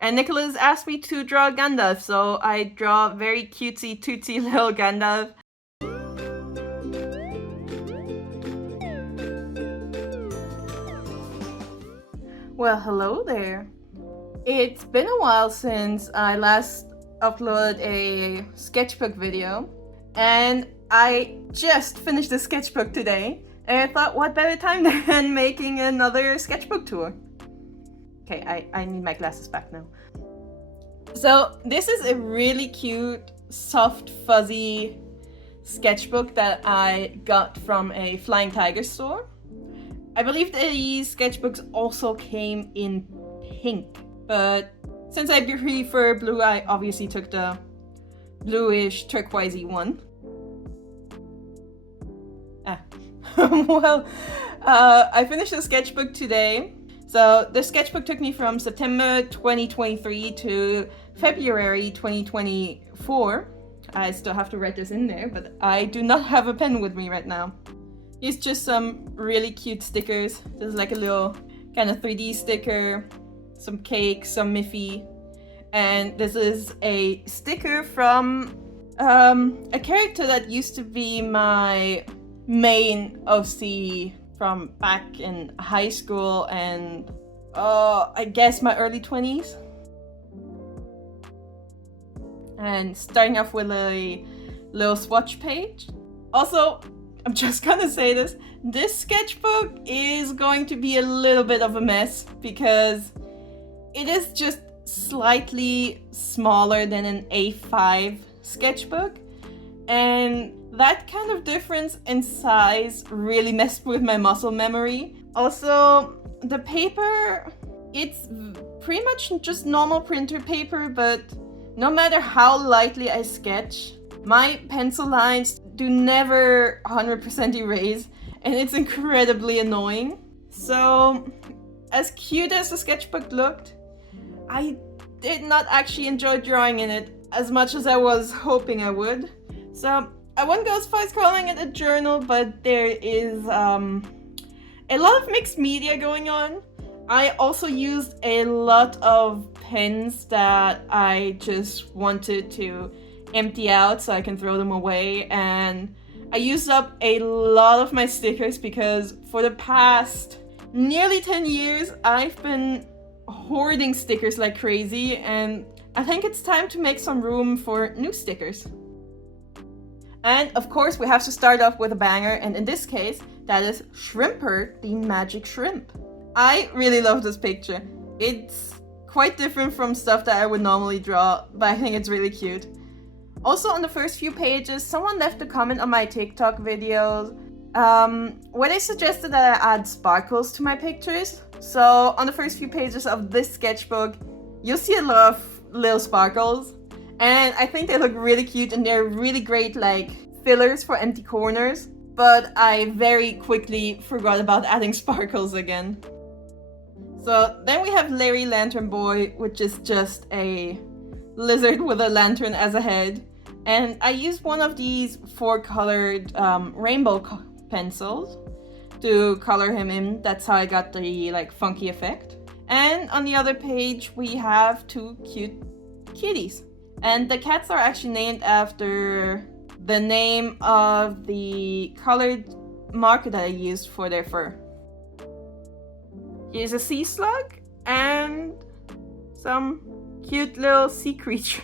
And Nicolas asked me to draw Gandalf, so I draw very cutesy tootsy little Gandalf. Well, hello there. It's been a while since I last uploaded a sketchbook video, and I just finished the sketchbook today, and I thought what better time than making another sketchbook tour. Okay, I need my glasses back now. So this is a really cute, soft, fuzzy sketchbook that I got from a Flying Tiger store. I believe these sketchbooks also came in pink, but since I prefer blue, I obviously took the bluish turquoisey one. Well, I finished the sketchbook today. So the sketchbook took me from September 2023 to February 2024. I still have to write this in there, but I do not have a pen with me right now. Here's just some really cute stickers. This is like a little kind of 3D sticker, some cake, some Miffy. And this is a sticker from a character that used to be my main OC from back in high school and I guess my early 20s. And starting off with a little swatch page. Also, I'm just gonna say this sketchbook is going to be a little bit of a mess because it is just slightly smaller than an A5 sketchbook, and that kind of difference in size really messed with my muscle memory. Also, the paper, it's pretty much just normal printer paper, but no matter how lightly I sketch, my pencil lines do never 100% erase, and it's incredibly annoying. So, as cute as the sketchbook looked, I did not actually enjoy drawing in it as much as I was hoping I would. So, I wouldn't go as far as calling it a journal, but there is a lot of mixed media going on. I also used a lot of pens that I just wanted to empty out so I can throw them away, and I used up a lot of my stickers because for the past nearly 10 years I've been hoarding stickers like crazy, and I think it's time to make some room for new stickers. And of course we have to start off with a banger, and in this case that is Shrimper, the magic shrimp. I really love this picture. It's quite different from stuff that I would normally draw, but I think it's really cute. Also, on the first few pages, someone left a comment on my TikTok videos where they suggested that I add sparkles to my pictures. So on the first few pages of this sketchbook, you'll see a lot of little sparkles, and I think they look really cute, and they're really great like fillers for empty corners, but I very quickly forgot about adding sparkles again. So then we have Larry Lantern Boy, which is just a lizard with a lantern as a head, and I used one of these 4-colored rainbow pencils to color him in. That's how I got the like funky effect. And on the other page we have 2 cute kitties, and the cats are actually named after the name of the colored marker that I used for their fur. Here's a sea slug and some cute little sea creatures.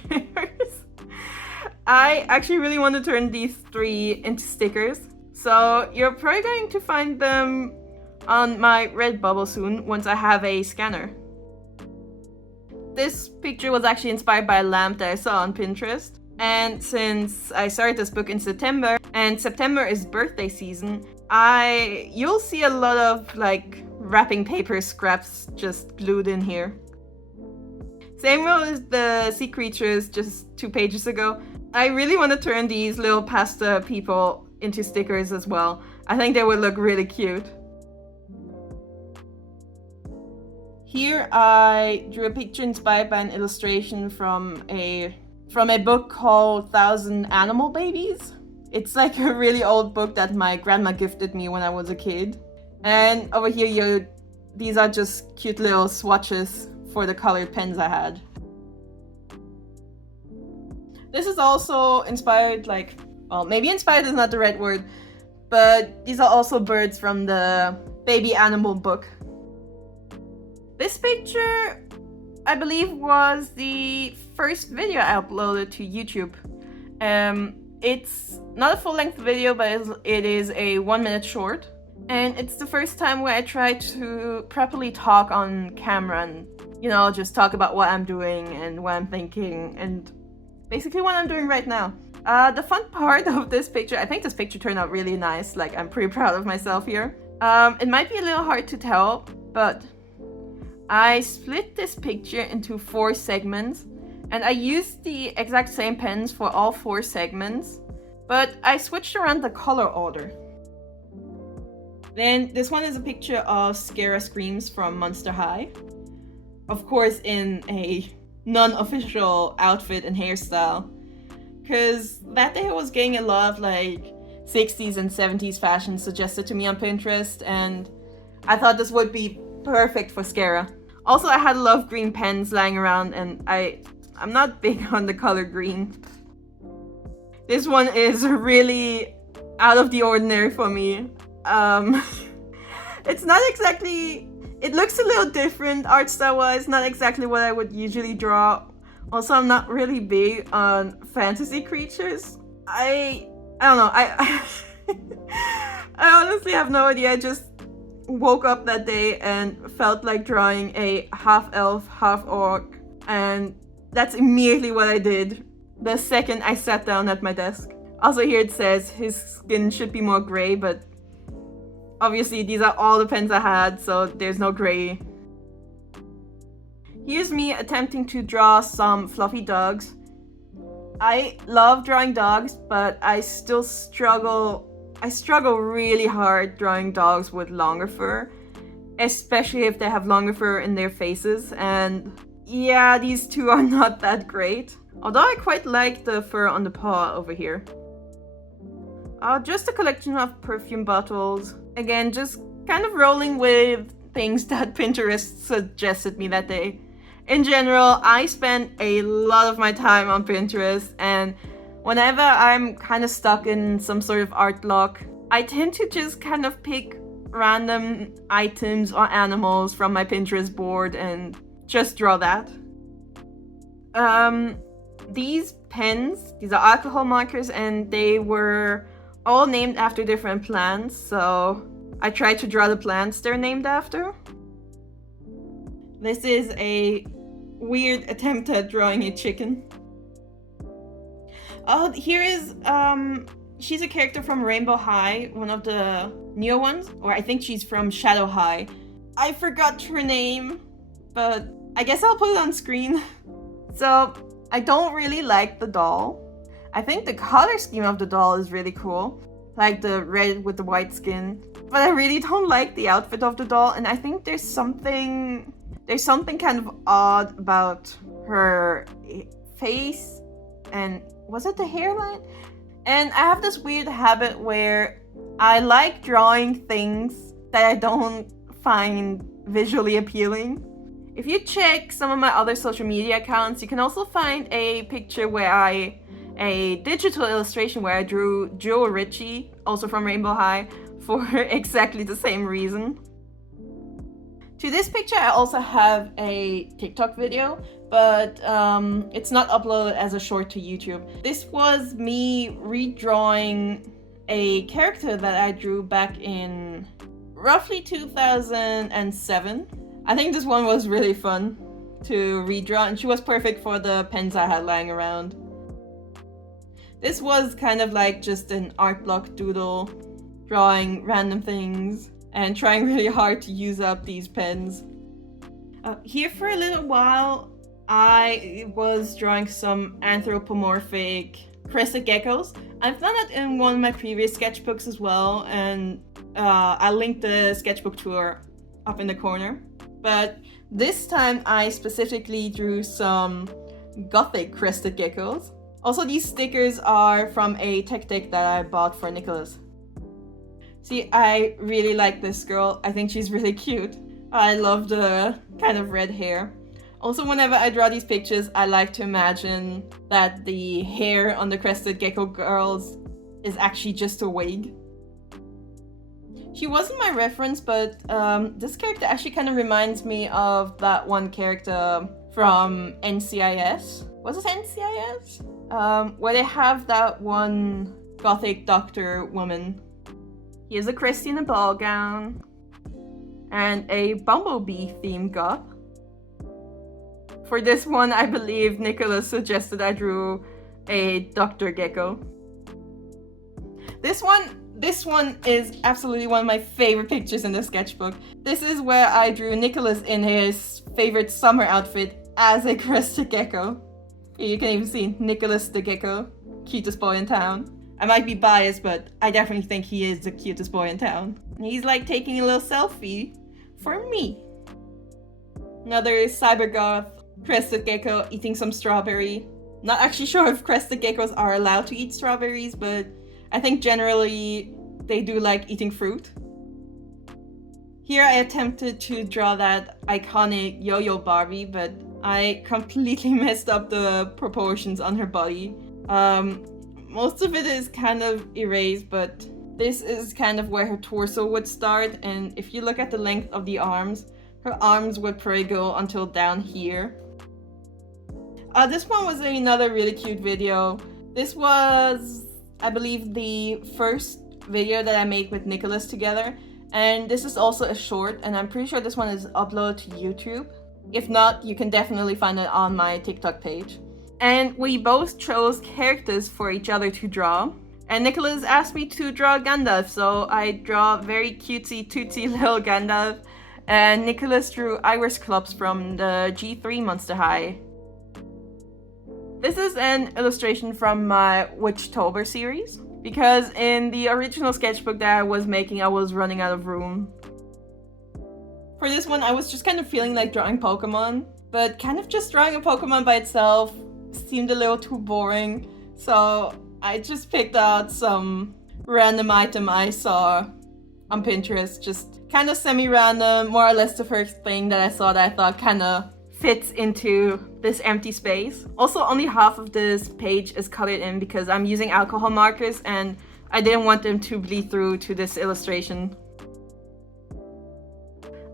I actually really want to turn these 3 into stickers, so you're probably going to find them on my Redbubble soon once I have a scanner. This picture was actually inspired by a lamp that I saw on Pinterest, and since I started this book in September, and September is birthday season, you'll see a lot of like wrapping paper scraps just glued in here. Same rule as the sea creatures just 2 pages ago. I really want to turn these little pasta people into stickers as well. I think they would look really cute. Here I drew a picture inspired by an illustration from a book called 1,000 Animal Babies. It's like a really old book that my grandma gifted me when I was a kid. And over here these are just cute little swatches for the colored pens I had. This is also inspired, like, well, maybe inspired is not the right word, but these are also birds from the baby animal book. This picture, I believe, was the first video I uploaded to YouTube. It's not a full-length video, but it is a 1-minute short. And it's the first time where I try to properly talk on camera and, you know, just talk about what I'm doing and what I'm thinking and basically what I'm doing right now. The fun part of this picture, I think this picture turned out really nice. Like, I'm pretty proud of myself here. It might be a little hard to tell, but I split this picture into 4 segments. And I used the exact same pens for all 4 segments, but I switched around the color order. Then this one is a picture of Skara Screams from Monster High. Of course in a non-official outfit and hairstyle. Because that day I was getting a lot of like 60s and 70s fashion suggested to me on Pinterest, and I thought this would be perfect for Skara. Also, I had a lot of green pens lying around, and I'm not big on the color green. This one is really out of the ordinary for me. It's not exactly... It looks a little different art style wise, not exactly what I would usually draw. Also, I'm not really big on fantasy creatures. I don't know, I honestly have no idea. I just woke up that day and felt like drawing a half-elf, half-orc, and that's immediately what I did the second I sat down at my desk. Also, here it says his skin should be more gray, but obviously these are all the pens I had, so there's no gray. Here's me attempting to draw some fluffy dogs. I love drawing dogs, but I still struggle really hard drawing dogs with longer fur, especially if they have longer fur in their faces, and yeah, these two are not that great. Although I quite like the fur on the paw over here. Just a collection of perfume bottles. Again, just kind of rolling with things that Pinterest suggested me that day. In general, I spend a lot of my time on Pinterest, and whenever I'm kind of stuck in some sort of art block, I tend to just kind of pick random items or animals from my Pinterest board and just draw that. These pens, these are alcohol markers, and they were all named after different plants, so I tried to draw the plants they're named after. This is a weird attempt at drawing a chicken. Oh, here is, she's a character from Rainbow High, one of the newer ones, or I think she's from Shadow High. I forgot her name, but I guess I'll put it on screen. So, I don't really like the doll. I think the color scheme of the doll is really cool, like the red with the white skin. But I really don't like the outfit of the doll, and I think there's something kind of odd about her face, and was it the hairline? And I have this weird habit where I like drawing things that I don't find visually appealing. If you check some of my other social media accounts, you can also find a picture where a digital illustration where I drew Joe Ritchie, also from Rainbow High, for exactly the same reason. To this picture, I also have a TikTok video, but it's not uploaded as a short to YouTube. This was me redrawing a character that I drew back in roughly 2007. I think this one was really fun to redraw, and she was perfect for the pens I had lying around. This was kind of like just an art block doodle, drawing random things and trying really hard to use up these pens. Here for a little while, I was drawing some anthropomorphic crested geckos. I've done it in one of my previous sketchbooks as well, and I'll link the sketchbook tour up in the corner. But this time I specifically drew some gothic crested geckos. Also, these stickers are from a tech deck that I bought for Nicolas. See, I really like this girl. I think she's really cute. I love the kind of red hair. Also, whenever I draw these pictures, I like to imagine that the hair on the crested gecko girls is actually just a wig. She wasn't my reference, but this character actually kind of reminds me of that one character from NCIS. Was it NCIS? Where they have that one gothic doctor woman. He has a Christy in a ball gown and a bumblebee themed goth. For this one, I believe Nicolas suggested I drew a Dr. Gecko. This one is absolutely one of my favorite pictures in the sketchbook. This is where I drew Nicolas in his favorite summer outfit as a crested gecko. Here you can even see Nicolas the Gecko, cutest boy in town. I might be biased, but I definitely think he is the cutest boy in town. And he's like taking a little selfie for me. Another cyber goth crested gecko eating some strawberry. Not actually sure if crested geckos are allowed to eat strawberries, but I think generally they do like eating fruit. Here I attempted to draw that iconic yo-yo Barbie, but I completely messed up the proportions on her body. Most of it is kind of erased, but this is kind of where her torso would start, and if you look at the length of the arms, her arms would probably go until down here. This one was another really cute video. This was, I believe, the first video that I made with Nicolas together, and this is also a short, and I'm pretty sure this one is uploaded to YouTube. If not, you can definitely find it on my TikTok page. And we both chose characters for each other to draw. And Nicolas asked me to draw Gandalf, so I draw very cutesy tootsy little Gandalf. And Nicolas drew Iris Clubs from the G3 Monster High. This is an illustration from my Witchtober series, because in the original sketchbook that I was making, I was running out of room. For this one, I was just kind of feeling like drawing Pokemon, but kind of just drawing a Pokemon by itself seemed a little too boring, so I just picked out some random item I saw on Pinterest, just kind of semi-random, more or less the first thing that I saw that I thought kind of fits into this empty space. Also, only half of this page is colored in because I'm using alcohol markers and I didn't want them to bleed through to this illustration.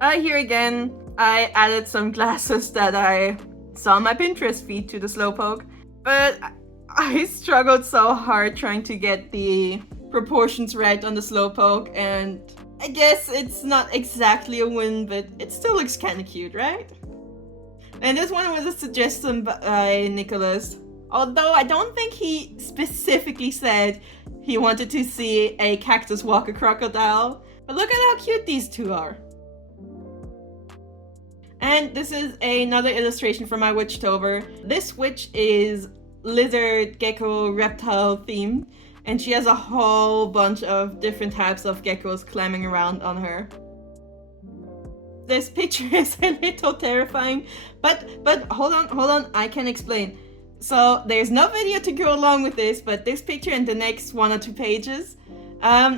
Here again, I added some glasses that I saw on my Pinterest feed to the Slowpoke, but I struggled so hard trying to get the proportions right on the Slowpoke, and I guess it's not exactly a win, but it still looks kind of cute, right? And this one was a suggestion by Nicolas, although I don't think he specifically said he wanted to see a cactus walk a crocodile, but look at how cute these two are. And this is another illustration from my Witchtober. This witch is lizard, gecko, reptile themed, and she has a whole bunch of different types of geckos climbing around on her. This picture is a little terrifying, but hold on, I can explain. So there's no video to go along with this, but this picture and the next 1 or 2 pages,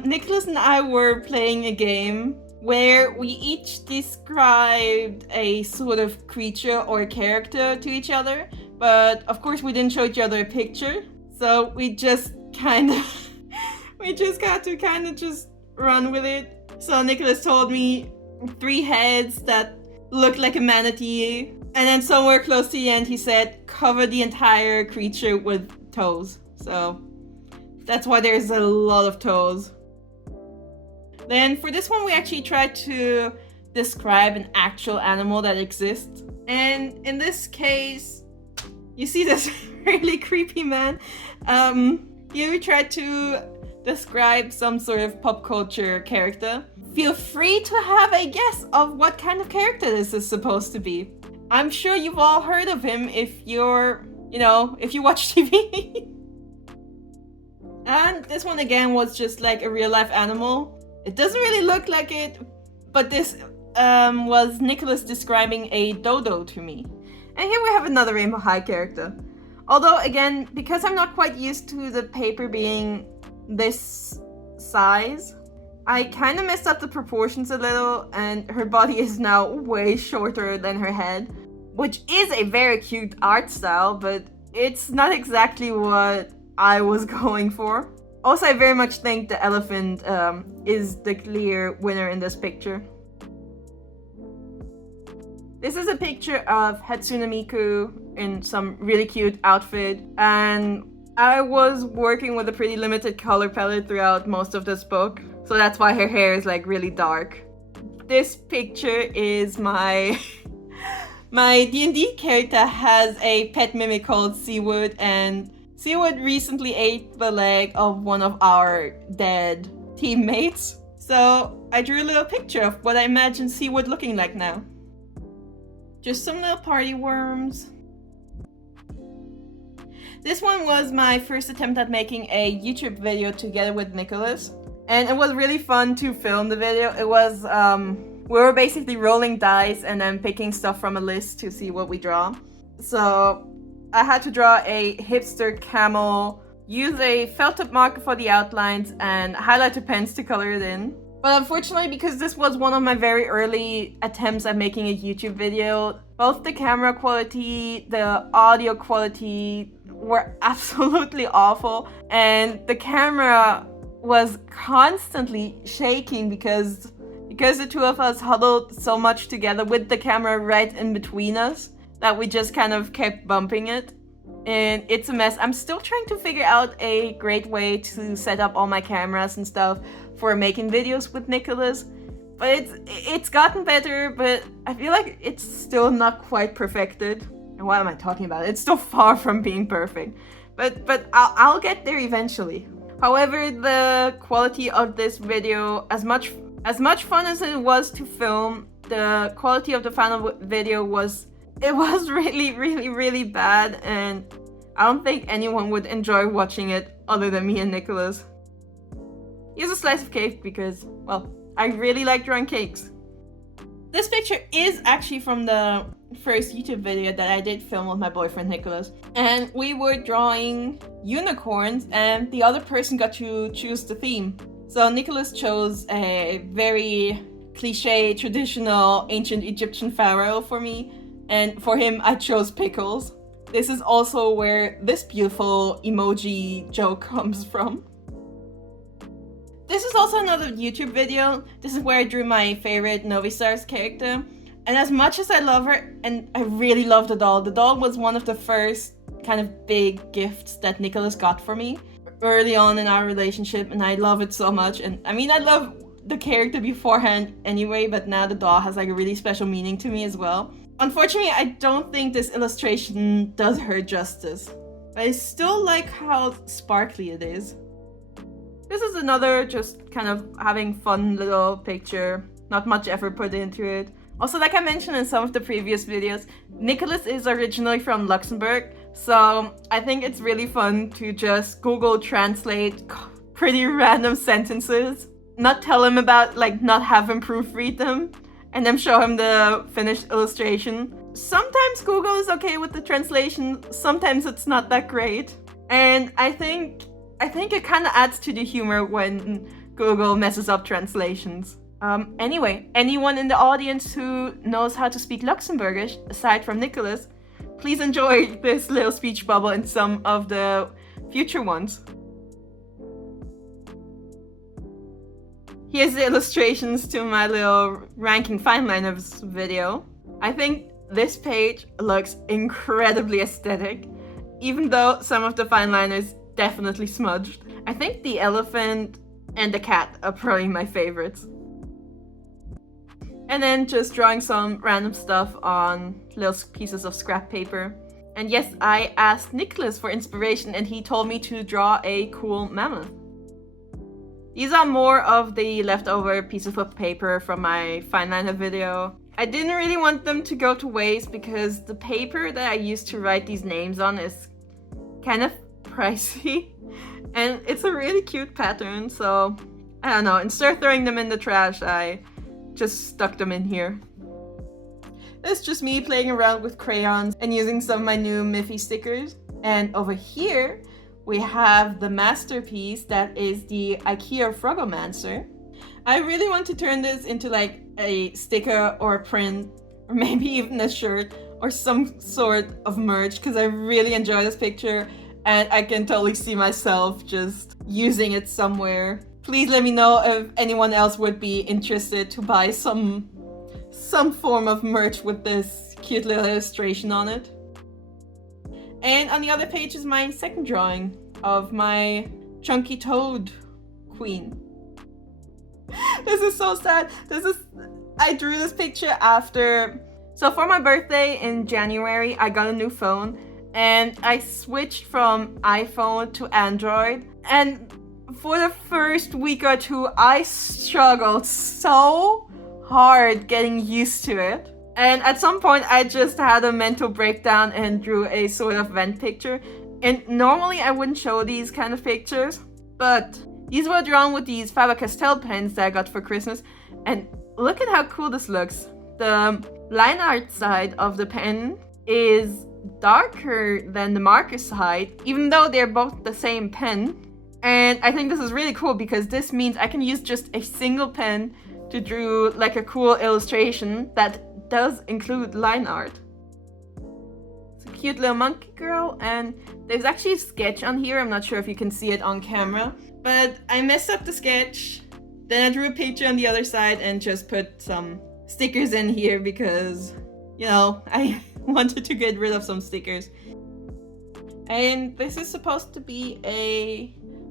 Nicolas and I were playing a game where we each described a sort of creature or character to each other, but of course we didn't show each other a picture, so we just got to kind of just run with it. So Nicolas told me 3 heads that looked like a manatee, and then somewhere close to the end he said cover the entire creature with toes. So that's why there's a lot of toes. Then for this one we actually tried to describe an actual animal that exists, and in this case you see this really creepy man. Here we tried to describe some sort of pop culture character. Feel free to have a guess of what kind of character this is supposed to be. I'm sure you've all heard of him if you're, if you watch TV. And this one again was just like a real life animal. It doesn't really look like it, but this was Nicolas describing a dodo to me. And here we have another Rainbow High character. Although again, because I'm not quite used to the paper being this size, I kind of messed up the proportions a little, and her body is now way shorter than her head. which is a very cute art style, but it's not exactly what I was going for. Also, I very much think the elephant is the clear winner in this picture. This is a picture of Hatsune Miku in some really cute outfit, and I was working with a pretty limited color palette throughout most of this book, so that's why her hair is like really dark. This picture is my D&D character has a pet mimic called Seawood, and Seawood recently ate the leg of one of our dead teammates. So I drew a little picture of what I imagine Seawood looking like now. Just some little party worms. This one was my first attempt at making a YouTube video together with Nicolas. And it was really fun to film the video. It was, we were basically rolling dice and then picking stuff from a list to see what we draw. So I had to draw a hipster camel, use a felt tip marker for the outlines, and highlighter pens to color it in. But unfortunately, because this was one of my very early attempts at making a YouTube video, both the camera quality, the audio quality were absolutely awful. And the camera was constantly shaking because the two of us huddled so much together with the camera right in between us that we just kind of kept bumping it. And it's a mess. I'm still trying to figure out a great way to set up all my cameras and stuff for making videos with Nicolas. But it's gotten better, but I feel like it's still not quite perfected. And what am I talking about? It's still far from being perfect. But I'll get there eventually. However, the quality of this video, as much fun as it was to film, the quality of the final video was really, really, really bad, and I don't think anyone would enjoy watching it other than me and Nicolas. Here's a slice of cake because, well, I really like drawing cakes. This picture is actually from the first YouTube video that I did film with my boyfriend Nicolas, and we were drawing unicorns and the other person got to choose the theme. So Nicolas chose a very cliche, traditional, ancient Egyptian pharaoh for me, and for him I chose pickles. This is also where this beautiful emoji joke comes from. This is also another YouTube video. This is where I drew my favorite Novistar's character. And as much as I love her, and I really love the doll was one of the first kind of big gifts that Nicolas got for me early on in our relationship, and I love it so much. And I mean, I love the character beforehand anyway, but now the doll has like a really special meaning to me as well. Unfortunately, I don't think this illustration does her justice, but I still like how sparkly it is. This is another just kind of having fun little picture, not much effort put into it. Also, like I mentioned in some of the previous videos, Nicolas is originally from Luxembourg, so I think it's really fun to just Google translate pretty random sentences, not tell him about, like, not have him proofread them, and then show him the finished illustration. Sometimes Google is okay with the translation, sometimes it's not that great, and I think it kind of adds to the humor when Google messes up translations. Anyway, anyone in the audience who knows how to speak Luxembourgish, aside from Nicolas, please enjoy this little speech bubble and some of the future ones. Here's the illustrations to my little ranking fine liners video. I think this page looks incredibly aesthetic, even though some of the fine liners definitely smudged. I think the elephant and the cat are probably my favorites. And then just drawing some random stuff on little pieces of scrap paper. And yes, I asked Nicolas for inspiration and he told me to draw a cool mammoth. These are more of the leftover pieces of paper from my fine liner video. I didn't really want them to go to waste because the paper that I used to write these names on is kind of pricey. And it's a really cute pattern, so I don't know, instead of throwing them in the trash, I just stuck them in here. It's just me playing around with crayons and using some of my new Miffy stickers. And over here, we have the masterpiece that is the IKEA Frogomancer. I really want to turn this into like a sticker or a print, or maybe even a shirt, or some sort of merch because I really enjoy this picture and I can totally see myself just using it somewhere. Please let me know if anyone else would be interested to buy some form of merch with this cute little illustration on it. And on the other page is my second drawing of my chunky toad queen. This is so sad. I drew this picture after. So for my birthday in January, I got a new phone and I switched from iPhone to Android. And for the first week or two, I struggled so hard getting used to it. And at some point, I just had a mental breakdown and drew a sort of vent picture. And normally I wouldn't show these kind of pictures, but these were drawn with these Faber-Castell pens that I got for Christmas. And look at how cool this looks. The line art side of the pen is darker than the marker side, even though they're both the same pen. And I think this is really cool because this means I can use just a single pen to draw like a cool illustration that does include line art. It's a cute little monkey girl, and there's actually a sketch on here. I'm not sure if you can see it on camera, but I messed up the sketch. Then I drew a picture on the other side and just put some stickers in here because, you know, I wanted to get rid of some stickers. And this is supposed to be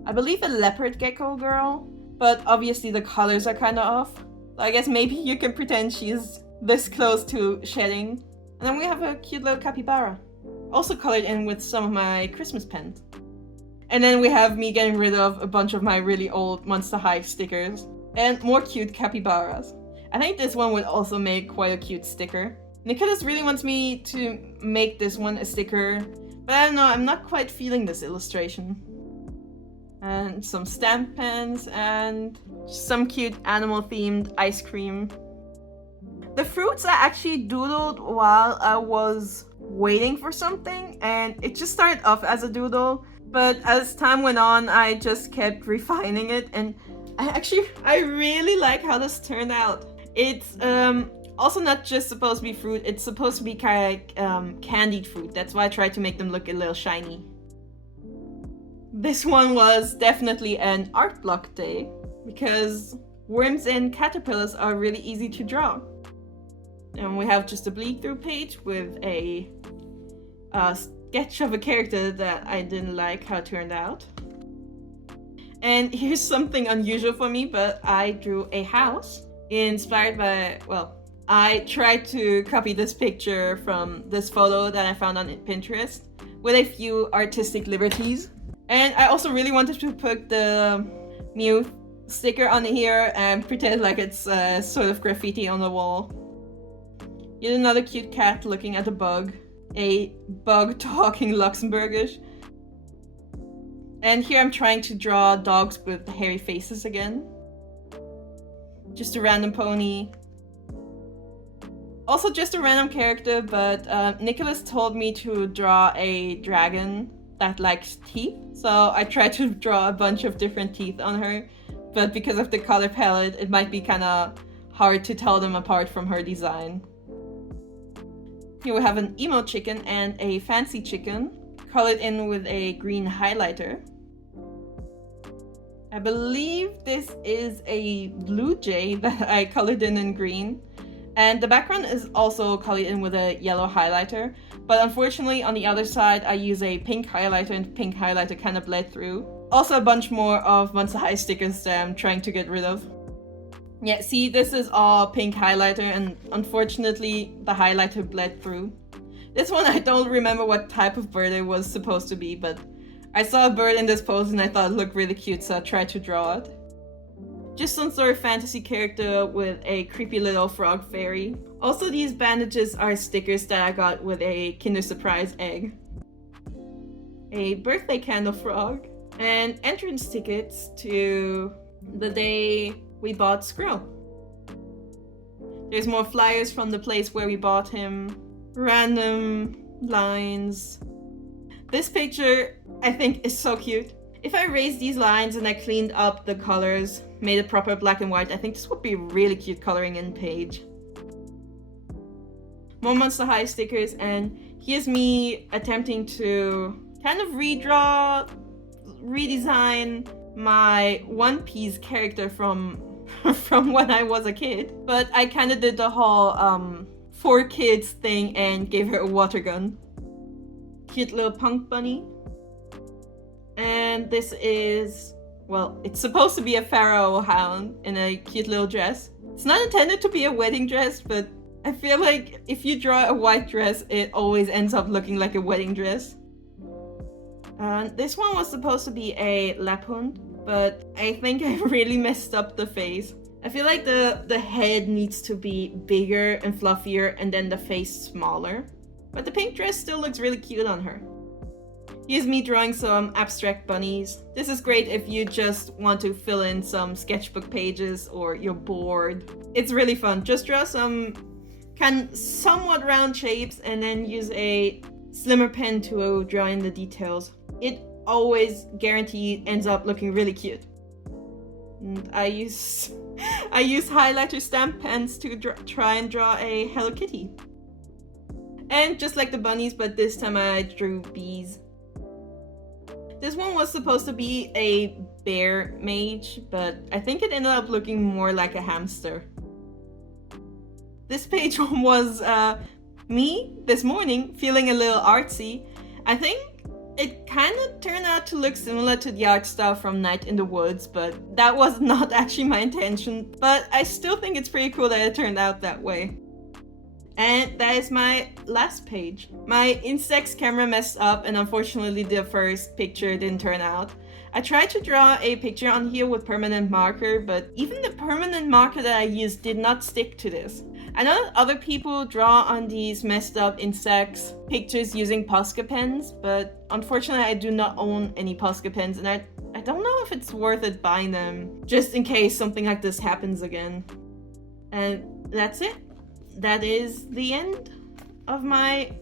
I believe a leopard gecko girl, but obviously the colors are kind of off. So I guess maybe you can pretend she's this close to shedding. And then we have a cute little capybara, also colored in with some of my Christmas pens. And then we have me getting rid of a bunch of my really old Monster High stickers and more cute capybaras. I think this one would also make quite a cute sticker. Nicolas really wants me to make this one a sticker, but I don't know, I'm not quite feeling this illustration. And some stamp pens and some cute animal themed ice cream. The fruits I actually doodled while I was waiting for something, and it just started off as a doodle, but as time went on I just kept refining it, and I really like how this turned out. It's also not just supposed to be fruit, it's supposed to be kind of candied fruit. That's why I tried to make them look a little shiny. This one was definitely an art block day because worms and caterpillars are really easy to draw. And we have just a bleed through page with a sketch of a character that I didn't like how it turned out. And here's something unusual for me, but I drew a house inspired by, well, I tried to copy this picture from this photo that I found on Pinterest with a few artistic liberties. And I also really wanted to put the Mew sticker on here and pretend like it's sort of graffiti on the wall. Yet another cute cat looking at a bug talking Luxembourgish. And here I'm trying to draw dogs with hairy faces again. Just a random pony. Also just a random character, but Nicolas told me to draw a dragon that likes teeth. So I tried to draw a bunch of different teeth on her, but because of the color palette, it might be kind of hard to tell them apart from her design. Here we have an emo chicken and a fancy chicken, colored in with a green highlighter. I believe this is a blue jay that I colored in green. And the background is also colored in with a yellow highlighter. But unfortunately, on the other side, I use a pink highlighter, and pink highlighter kind of bled through. Also a bunch more of Monster High stickers that I'm trying to get rid of. Yeah, see, this is all pink highlighter, and unfortunately, the highlighter bled through. This one, I don't remember what type of bird it was supposed to be, but I saw a bird in this pose and I thought it looked really cute, so I tried to draw it. Just some sort of fantasy character with a creepy little frog fairy. Also, these bandages are stickers that I got with a Kinder Surprise egg. A birthday candle frog. And entrance tickets to the day we bought Skrill. There's more flyers from the place where we bought him. Random lines. This picture, I think, is so cute. If I erased these lines and I cleaned up the colors, made it proper black and white, I think this would be a really cute coloring in page. more Monster High stickers, and here's me attempting to kind of redesign my One Piece character from from when I was a kid. But I kind of did the whole for kids thing and gave her a water gun. Cute little punk bunny. And this is, well, it's supposed to be a pharaoh hound in a cute little dress. It's not intended to be a wedding dress, but I feel like if you draw a white dress, it always ends up looking like a wedding dress. This one was supposed to be a laphound, but I think I really messed up the face. I feel like the head needs to be bigger and fluffier, and then the face smaller. But the pink dress still looks really cute on her. Here's me drawing some abstract bunnies. This is great if you just want to fill in some sketchbook pages or you're bored. It's really fun. Just draw some somewhat round shapes and then use a slimmer pen to draw in the details. It always guaranteed ends up looking really cute. And I use highlighter stamp pens to try and draw a Hello Kitty. And just like the bunnies, but this time I drew bees. This one was supposed to be a bear mage, but I think it ended up looking more like a hamster. This page was me this morning feeling a little artsy. I think it kind of turned out to look similar to the art style from Night in the Woods, but that was not actually my intention. But I still think it's pretty cool that it turned out that way. And that is my last page. My Instax camera messed up and unfortunately the first picture didn't turn out. I tried to draw a picture on here with permanent marker, but even the permanent marker that I used did not stick to this. I know that other people draw on these messed up Instax pictures using Posca pens, but unfortunately I do not own any Posca pens, and I don't know if it's worth it buying them just in case something like this happens again. And that's it. That is the end of my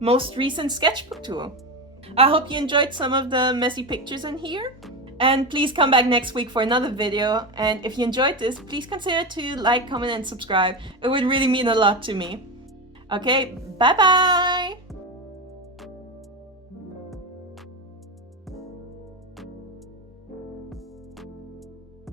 most recent sketchbook tool. I hope you enjoyed some of the messy pictures in here. And please come back next week for another video. And if you enjoyed this, please consider to like, comment, and subscribe. It would really mean a lot to me. Okay, bye bye!